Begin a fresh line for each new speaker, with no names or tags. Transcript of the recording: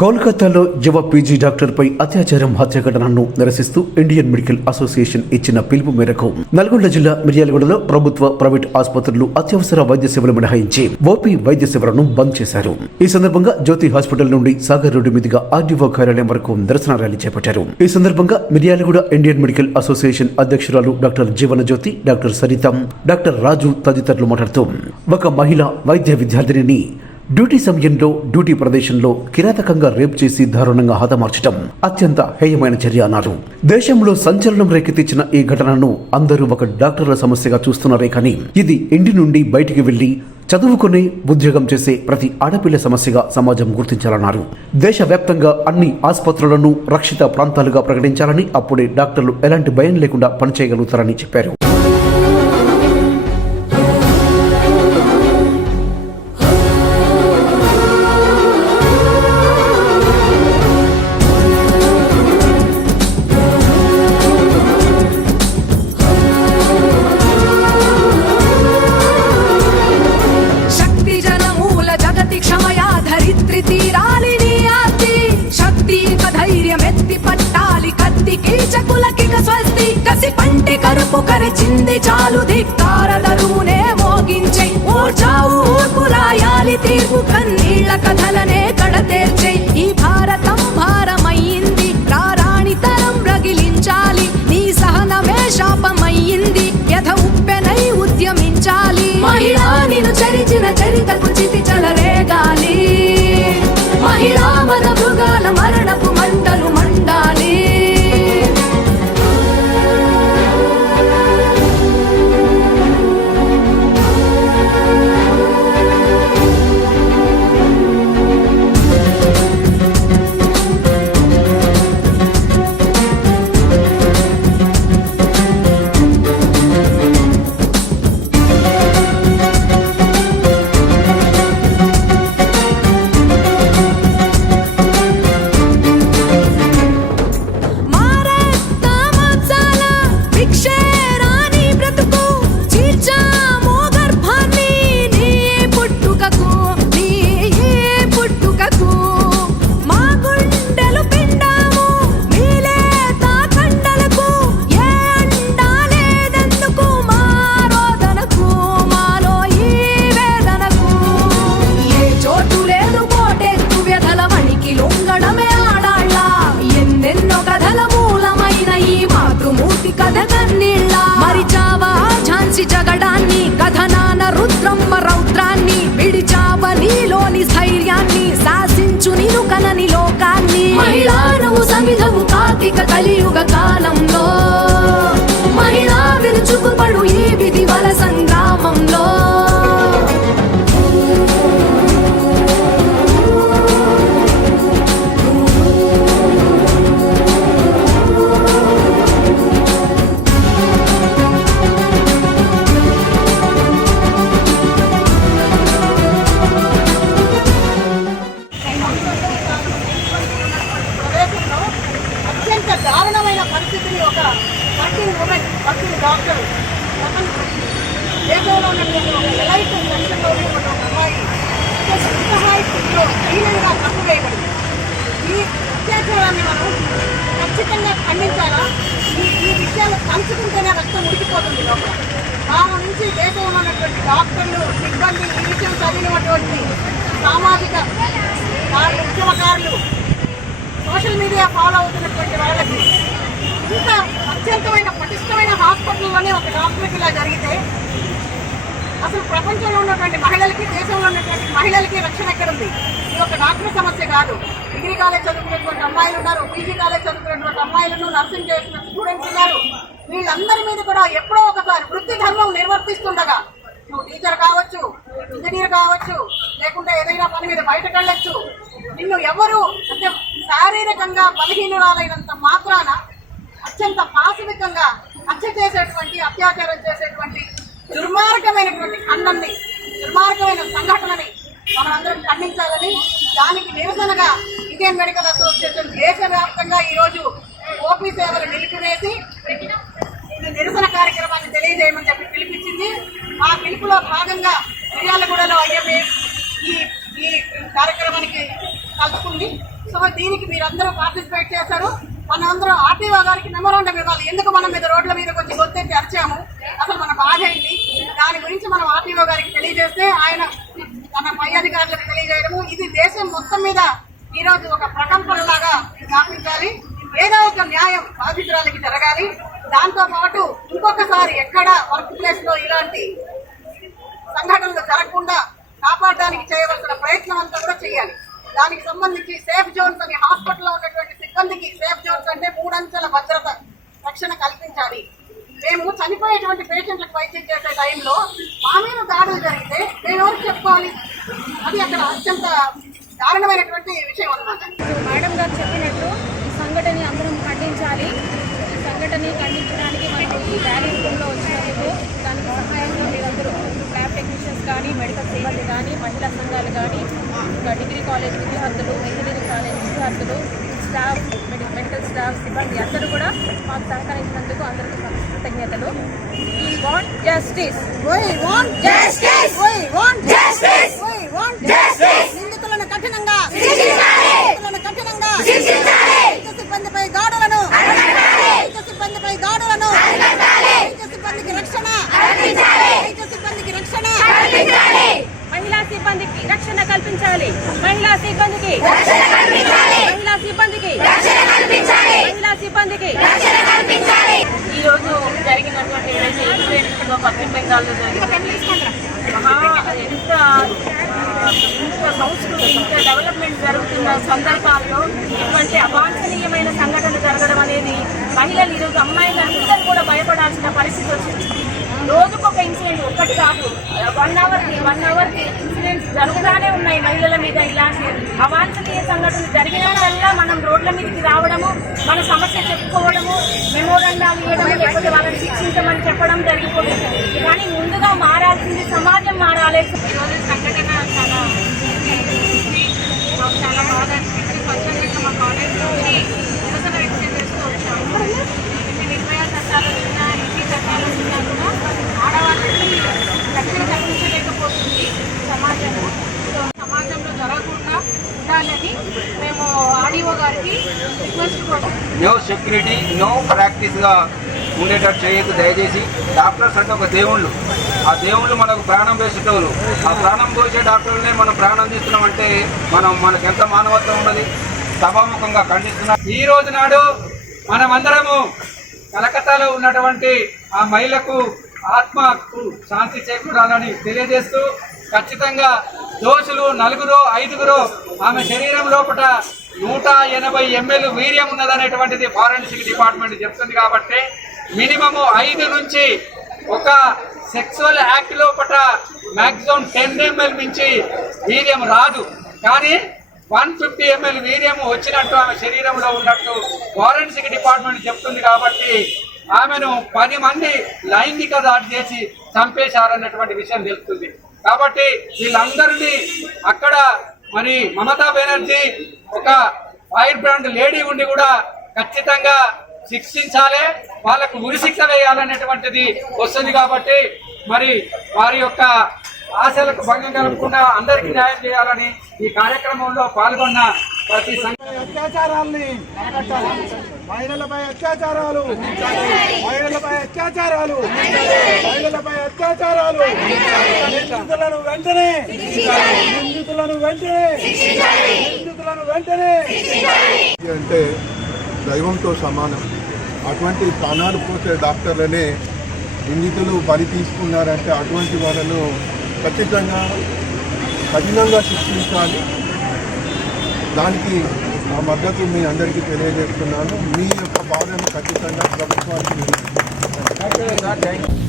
కోల్కతాలో యువ పీజీ డాక్టర్పై అత్యాచారం హత్య ఘటనను నిరసిస్తూ ఇండియన్ మెడికల్ అసోసియేషన్ ఇచ్చిన పిలుపు మేరకు నల్గొండ జిల్లా మిర్యాలగూడలో ప్రభుత్వ ప్రైవేట్ ఆసుపత్రులు అత్యవసర వైద్య సేవలు మినహాయించి ఓపీ వైద్య సేవలను బంద్ చేశారు. ఈ సందర్భంగా జ్యోతి హాస్పిటల్ నుండి సాగర్ రోడ్డు మీదుగా ఆర్డీఓ కార్యాలయం వరకు నిరసన ర్యాలీ చేపట్టారు. ఈ సందర్భంగా మిర్యాలగూడ ఇండియన్ మెడికల్ అసోసియేషన్ అధ్యక్షురాలు doctor Jeevana Jyothi doctor సరితం doctor రాజు తదితరులు మాట్లాడుతూ ఒక మహిళ వైద్య విద్యార్థిని డ్యూటీ సమయంలో డ్యూటీ ప్రదేశంలో కిరాతకంగా రేప్ చేసి దారుణంగా హతమార్చడం అత్యంత హేయమైన చర్య అన్నారు. దేశంలో సంచలనం రేకెత్తించిన ఈ ఘటనను అందరూ ఒక డాక్టర్ల సమస్యగా చూస్తున్నారే కానీ ఇది ఇంటి నుండి బయటికి వెళ్ళి చదువుకునే ఉద్యోగం చేసే ప్రతి ఆడపిల్ల సమస్యగా సమాజం గుర్తించాలన్నారు. దేశవ్యాప్తంగా అన్ని ఆసుపత్రులను రక్షిత ప్రాంతాలుగా ప్రకటించాలని అప్పుడే డాక్టర్లు ఎలాంటి భయం లేకుండా పనిచేయగలుగుతారని చెప్పారు.
కసి కసి పంటి కరుపు కరిచింది చాలు ధిక్కార దరువునే మోగించే ఓర్చావు ఓర్పు రాయాలి తీర్పు కన్నీళ్ళ కథలనే కలియుగ
ఖచ్చితంగా ఖండించాలా ఈ విషయాలు పంచుకుంటేనే రక్తం ఉడికిపోతుంది లోపల. దాని నుంచి దేశంలో ఉన్నటువంటి డాక్టర్లు సిబ్బంది ఈ విషయం చదివినటువంటి సామాజిక కార్య- ఉద్యమకారులు సోషల్ మీడియా ఫాలో అవుతున్నటువంటి వాళ్ళకి ఇంత అత్యంతమైన పటిష్టమైన హాస్పిటల్లోనే ఒక డాక్టర్కి ఇలా జరిగితే అసలు ప్రపంచంలో ఉన్నటువంటి మహిళలకి దేశంలో ఉన్నటువంటి మహిళలకి రక్షణ ఎక్కడుంది? ఇది ఒక డాక్టర్ సమస్య కాదు. డిగ్రీ కాలేజ్ చదువుకునేటువంటి అమ్మాయిలు ఉన్నారు పీజీ కాలేజ్ చదువుకునేటువంటి అమ్మాయిలను నర్సింగ్ చేసిన స్టూడెంట్స్ ఉన్నారు. వీళ్ళందరి మీద కూడా ఎప్పుడో ఒకసారి వృత్తి ధర్మం నిర్వర్తిస్తుండగా నువ్వు టీచర్ కావచ్చు ఇంజనీర్ కావచ్చు లేకుంటే ఏదైనా పని మీద బయటకు వెళ్ళొచ్చు నిన్ను ఎవరు అంటే శారీరకంగా బలహీనురాలైనంత మాత్రాన అత్యంత పాశవికంగా హత్య చేసేటువంటి అత్యాచారం చేసేటువంటి దుర్మార్గమైనటువంటి అన్నని దుర్మార్గమైన సంఘటనని మనం అందరం ఖండించాలని దానికి నిరసనగా ఇండియన్ మెడికల్ అసోసియేషన్ దేశవ్యాప్తంగా ఈరోజు ఓపీ సేవలు నిలిపివేసి నిరసన కార్యక్రమాన్ని తెలియజేయమని చెప్పి పిలిపించింది. ఆ పిలుపులో భాగంగా మిర్యాలగూడలో ఐఎంఏ ఈ ఈ కార్యక్రమానికి కలుసుకుంది. సో దీనికి మీరందరూ పార్టిసిపేట్ చేశారు. మనందరం ఆర్టీఓ గారికి మెమోరాండం ఇవ్వాలి. ఎందుకు మనం మీద రోడ్ల మీద కొంచెం గొంతెత్తి అరిచాము అసలు మన బాధ ఏంటి? దాని గురించి మనం ఆర్టీఓ గారికి తెలియజేస్తే ఆయన తన పై అధికారులకు తెలియజేయడము. ఇది దేశం మొత్తం మీద ఈరోజు ఒక ప్రకంపనలాగా స్థాపించాలి ఏదో ఒక న్యాయం బాధితురాలకి జరగాలి. దాంతో పాటు ఇంకొకసారి ఎక్కడ వర్క్ ప్లేస్లో ఇలాంటి సంఘటనలు జరగకుండా కాపాడడానికి చేయవలసిన ప్రయత్నం అంతా కూడా చేయాలి. దానికి సంబంధించి సేఫ్ జోన్స్ అని హాస్పిటల్లో ఉన్నటువంటి సిబ్బందికి సేఫ్ జోన్స్ అంటే మూడంచెల భద్రత రక్షణ కల్పించాలి. మేము చనిపోయేటువంటి పేషెంట్లకు వైద్యం చేసే టైంలో మా మీద దాడులు జరిగితే నేను ఎవరు చెప్పుకోవాలి? అది అక్కడ అత్యంత దారుణమైనటువంటి విషయం అన్నమాట.
మేడం గారు చెప్పినట్టు ఈ సంఘటనని అందరం ఖండించాలి. ఈ సంఘటనని ఖండించడానికి మనం ఈ ర్యాలీ రూపంలో వచ్చినందుకు దానికి సహాయంగా మీరందరూ ల్యాబ్ టెక్నీషియన్స్ కానీ మెడికల్ సిబ్బంది కానీ మహిళా సంఘాలు కానీ ఇంకా డిగ్రీ కాలేజ్ విద్యార్థులు ఇంజనీరింగ్ కాలేజ్ విద్యార్థులు స్టాఫ్ మెడి మెడికల్ స్టాఫ్ సిబ్బంది అందరూ కూడా మాకు సహకరించినందుకు అందరికీ కృతజ్ఞతలు. ఈ వాంట్ జస్టిస్
want justice. కఠినంగా కఠినంగా సిబ్బందిపై దాడులను సిబ్బందిపై దాడులను సిబ్బందికి రక్షణ సిబ్బందికి రక్షణ
మహిళా సిబ్బందికి రక్షణ కల్పించాలి. మహిళా సిబ్బందికి మహిళా సిబ్బందికి మహిళా సిబ్బందికి ఈ రోజు జరిగినటువంటి ఇన్సిడెంట్ పశ్చిమ బెంగాల్లో జరిగింది మహా ఎంత ఆ, ఇంత సంస్కృతి ఇంత డెవలప్మెంట్ జరుగుతున్న సందర్భాల్లో ఇటువంటి అవాంఛనీయమైన సంఘటన జరగడం అనేది మహిళలు ఈరోజు అమ్మాయిలు అందరూ కూడా భయపడాల్సిన పరిస్థితి వచ్చింది. రోజుకు ఒక ఇన్సిడెంట్ ఒక్కటి కాదు. వన్ అవర్కి వన్ అవర్కి ఇన్సిడెంట్స్ జరుగుతానే ఉన్నాయి మహిళల మీద ఇలాంటి అవాంఛనీయ సంఘటనలు జరిగిన జరిగినప్పుడల్లా మనం రోడ్ల మీదకి రావడము మన సమస్య చెప్పుకోవడము మెమోరండాలు ఇవ్వడము లేకపోతే వాళ్ళని శిక్షించమని చెప్పడం జరిగిపోతుంది. కానీ ముందుగా మారాల్సింది సమాజం మారాలి ఈరోజు సంఘటన చాలా మాకు చాలా బాగా అనిపించింది స్వచ్ఛందంగా మా కాలేజ్లో నిరసన వ్యక్తం చేస్తూ వచ్చాము ఇది నిర్భయ చట్టాలు ఉన్నా ఇంటి చట్టాలు ఉన్నా కూడా ఆడవాళ్ళకి రక్షణ కల్పించలేకపోతుంది సమాజము సో సమాజంలో జరగకుండా ఉండాలని మేము ఆడిఓ గారికి రిక్వెస్ట్ కూడా
నో సెక్యూరిటీ నో ప్రాక్టీస్గా ఉండేటట్టు చేయకు దయచేసి. డాక్టర్స్ అంటే ఒక దేవుళ్ళు. ఆ దేవుళ్ళు మనకు ప్రాణం వేసేటోళ్ళు ఆ ప్రాణం పోసే డాక్టర్లనే మనం ప్రాణం తీస్తున్నామంటే మనం మనకు ఎంత మానవత్వం ఉన్నది? సభాముఖంగా ఖండిస్తున్నాం. ఈ రోజు నాడు మనమందరము కలకత్తాలో ఉన్నటువంటి ఆ మహిళకు ఆత్మకు శాంతి చేకూరాలని తెలియజేస్తూ ఖచ్చితంగా దోషులు నలుగురు ఐదుగురు ఆమె శరీరం లోపల నూట ఎనభై ఎంఎల్ వీర్యం ఉన్నదనేటువంటిది ఫారెన్సిక్ డిపార్ట్మెంట్ చెప్తుంది కాబట్టి మినిమము ఐదు నుంచి ఒక సెక్సువల్ యాక్ట్ లోపల మ్యాక్సిమం టెన్ ఎంఎల్ మించి వీర్యం రాదు. కానీ వన్ ఫిఫ్టీ ఎంఎల్ వీర్యం వచ్చినట్టు ఆమె శరీరంలో ఉన్నట్టు ఫారెన్సిక్ డిపార్ట్మెంట్ చెప్తుంది కాబట్టి ఆమెను పది మంది లైంగిక దాడి చేసి చంపేశారన్నటువంటి విషయం తెలుస్తుంది. కాబట్టి వీళ్ళందరినీ అక్కడ మరి మమతా బెనర్జీ ఒక ఫైర్ బ్రాండ్ లేడీ ఉండి కూడా ఖచ్చితంగా శిక్షించాలి వాళ్ళకు ఉరిశిక్ష వేయాలనేటువంటిది వస్తుంది కాబట్టి మరి వారి యొక్క ఆశలకు భంగం కలగకుండా అందరికీ న్యాయం చేయాలని ఈ కార్యక్రమంలో పాల్గొన్న ప్రతి సంఘ
అత్యాచారాల్ని మహిళలపై అత్యాచారాలు మహిళలపై అత్యాచారాలు మహిళలపై అత్యాచారాలు నిందితులను వెంటనే నిందితులను వెంటనే నిందితులను వెంటనే
అంటే దైవంతో సమానం. అటువంటి ప్రాణాలు పోసే డాక్టర్లనే నిందితులు బలి తీసుకున్నారంటే అటువంటి వాళ్ళను ఖచ్చితంగా కఠినంగా శిక్షించాలి. దానికి నా మద్దతు మీ అందరికీ తెలియజేస్తున్నాను. మీ యొక్క బాధను ఖచ్చితంగా ప్రభుత్వానికి
థ్యాంక్ యూ